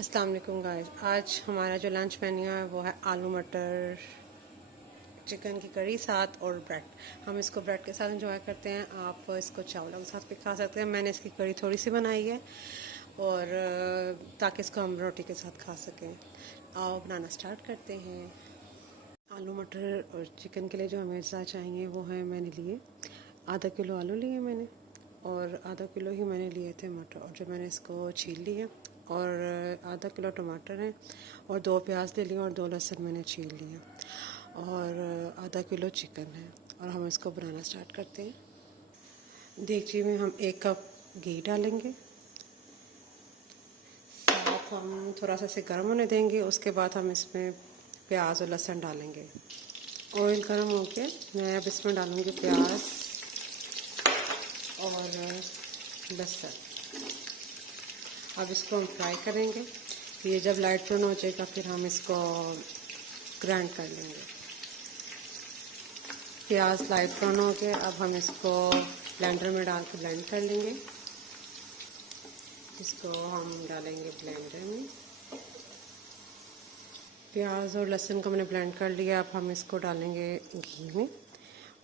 अस्सलाम वालेकुम गाइस। आज हमारा जो लंच मेन्यू है वो है आलू मटर चिकन की करी साथ और ब्रेड। हम इसको ब्रेड के साथ एंजॉय करते हैं, आप इसको चावलों के साथ भी खा सकते हैं। मैंने इसकी करी थोड़ी सी बनाई है और ताकि इसको हम रोटी के साथ खा सकें। आओ बनाना स्टार्ट करते हैं। आलू मटर और चिकन के लिए जो हमें अज्जा चाहिए वो है, मैंने लिए आधा किलो आलू लिए मैंने, और आधा किलो ही मैंने लिए थे मटर, और जो मैंने इसको छील लिया, और आधा किलो टमाटर हैं, और 2 प्याज ले लिए, और 2 लहसुन मैंने छील लिया, और आधा किलो चिकन है। और हम इसको बनाना स्टार्ट करते हैं। देगची में हम 1 कप घी डालेंगे, साथ हम थोड़ा सा इसे गर्म होने देंगे। उसके बाद हम इसमें प्याज और लहसुन डालेंगे। ऑयल गर्म हो गया, मैं अब इसमें डालूँगी प्याज और लहसुन। अब इसको हम फ्राई करेंगे। ये जब लाइट ब्राउन हो जाएगा फिर हम इसको ग्राइंड कर लेंगे। प्याज लाइट ब्राउन हो गया, अब हम इसको ब्लेंडर में डाल के ब्लेंड कर लेंगे। इसको हम डालेंगे ब्लेंडर में। प्याज और लहसुन को मैंने ब्लेंड कर लिया। अब हम इसको डालेंगे घी में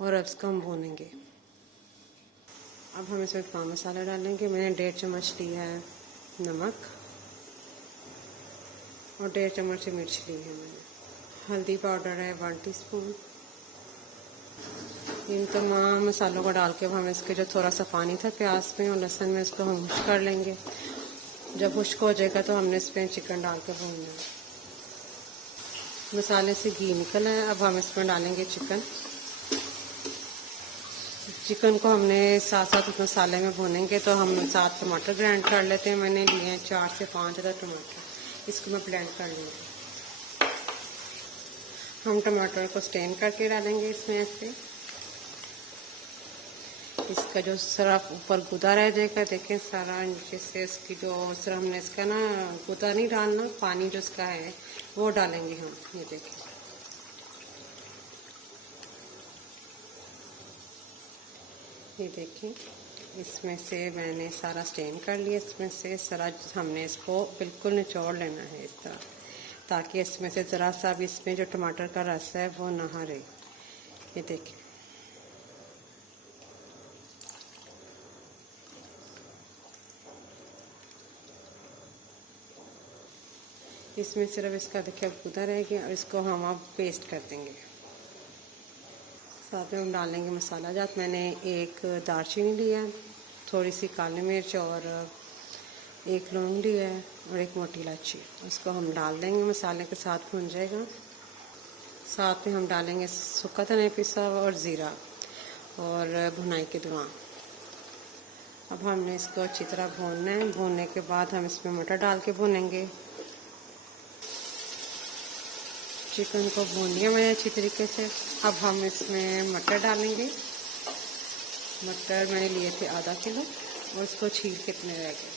और अब इसको हम भूनेंगे। अब हम इसमें पान मसाला डालेंगे। मैंने 1.5 चम्मच लिया है नमक और 1.5 चम्मच मिर्च ली है मैंने। हल्दी पाउडर है 1 टीस्पून। इन तमाम मसालों को डाल के हम इसके जो थोड़ा सा पानी था प्याज में और लहसुन में, इसको हम खुश्क कर लेंगे। जब खुश्क हो जाएगा तो हमने इसमें चिकन डाल के भूनना है। मसाले से घी निकला है, अब हम इसमें डालेंगे चिकन। चिकन को हमने साथ साथ उस मसाले में भूनेंगे, तो हम 7 टमाटर ग्राइंड कर लेते हैं। मैंने लिए हैं 4 से 5 अदर टमाटर, इसको मैं ब्लेंड कर लूँगी। हम टमाटर को स्टेन करके डालेंगे इसमें ऐसे। इसका जो सिर्फ ऊपर गुदा रह जाएगा, देखें सारा नीचे से इसकी जो सिर्फ हमने इसका ना गुदा नहीं डालना, पानी जो इसका है वो डालेंगे हम। ये देखें, ये देखें, इसमें से मैंने सारा स्टेन कर लिया। इसमें से सारा हमने इसको बिल्कुल निचोड़ लेना है इस तरह, ताकि इसमें से ज़रा सा भी इसमें जो टमाटर का रस है वो ना रहे। ये देखें, इसमें सिर्फ इसका देखिए गुदा रहेगी, और इसको हम अब पेस्ट कर देंगे। साथ में हम डालेंगे मसाला जात। मैंने 1 दालचीनी लिया है, थोड़ी सी काली मिर्च और 1 लौंग लिया है और 1 मोटी इलायची। उसको हम डाल देंगे, मसाले के साथ भुन जाएगा। साथ में हम डालेंगे सूखा धनिया पिसा और ज़ीरा और भुनाई के दौरान। अब हमने इसको अच्छी तरह भूनना है। भूनने के बाद हम इसमें मटर डाल के भूनेंगे। चिकन को भून लिया मैंने अच्छी तरीके से। अब हम इसमें मटर डालेंगे। मटर मैंने लिए थे आधा किलो और इसको छील के इतने रह गए।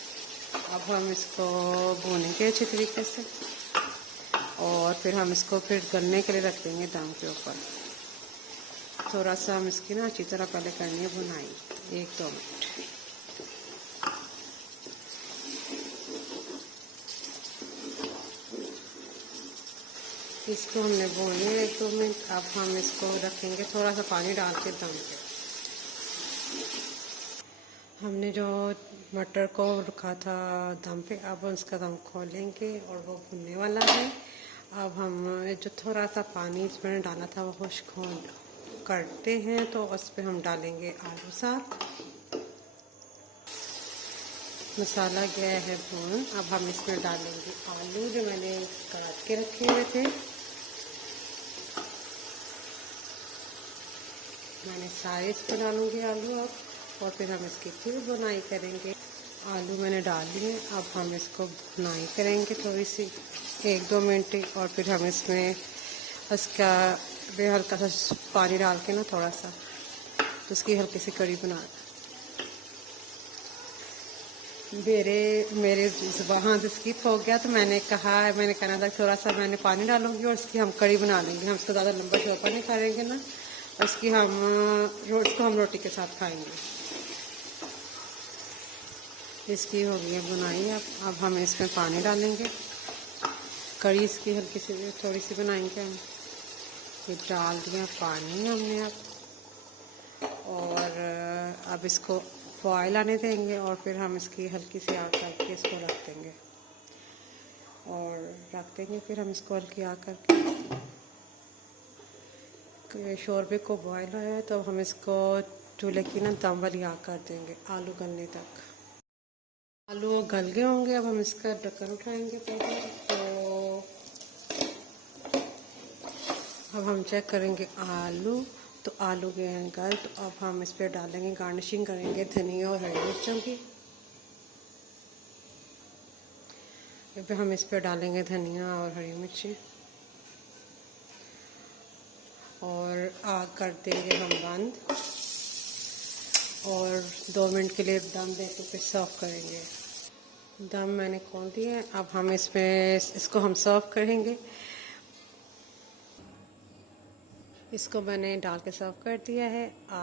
अब हम इसको भूनेंगे अच्छी तरीके से, और फिर हम इसको फिर गलने के लिए रख देंगे दम के ऊपर। थोड़ा सा हम इसकी ना अच्छी तरह पहले करनी है भुनाई, 1-2 मिनट। इसको हमने भून लिया 1-2 मिनट। अब हम इसको रखेंगे थोड़ा सा पानी डाल के दम पे। हमने जो मटर को रखा था दम पे, अब उसका दम खोलेंगे और वो भुनने वाला है। अब हम जो थोड़ा सा पानी इसमें डाला था वो खुश्क करते हैं, तो उस पर हम डालेंगे आलू साथ। मसाला गया है भून। अब हम इसमें डालेंगे आलू जो मैंने काट के रखे हुए थे। मैंने सारे इस पर डालूँगी आलू अब, और फिर हम इसकी फिर बुनाई करेंगे। आलू मैंने डाल लिए, अब हम इसको बुनाई करेंगे थोड़ी सी 1-2 मिनट, और फिर हम इसमें इसका हल्का सा पानी डाल के ना थोड़ा सा, तो उसकी हल्की सी कड़ी बना। मेरे ज़ुबान से स्किप हो गया, तो मैंने कहना था थोड़ा सा मैंने पानी डालूंगी और इसकी हम कड़ी बना लेंगे। हम इसको ज़्यादा लंबा चौपा नहीं करेंगे ना, इसकी इसको हम रोटी के साथ खाएंगे। इसकी हो गई है बुनाई। अब हम इसमें पानी डालेंगे। कड़ी इसकी हल्की सी थोड़ी सी बनाएंगे हम। ये डाल दिया पानी हमने और अब इसको बॉयल आने देंगे और फिर हम इसकी हल्की सी आग करके इसको रख देंगे फिर हम इसको हल्की आग करके शोरबे को बॉयल हो है तो हम इसको चूल्हे की ना दम वाली आग कर देंगे आलू गलने तक। आलू गल गए होंगे। अब हम इसका ढक्कन उठाएंगे पहले तो अब हम चेक करेंगे आलू तो आलू के हैं गल। तो अब हम इस पर डालेंगे गार्निशिंग करेंगे धनिया और हरी मिर्चों की। फिर हम इस पर डालेंगे धनिया और हरी मिर्ची और आग कर देंगे हम बंद और 2 मिनट के लिए दम देके फिर सर्व करेंगे। दम मैंने खोल दिया है। अब हम इसको हम सर्व करेंगे। इसको मैंने डाल के सर्व कर दिया है।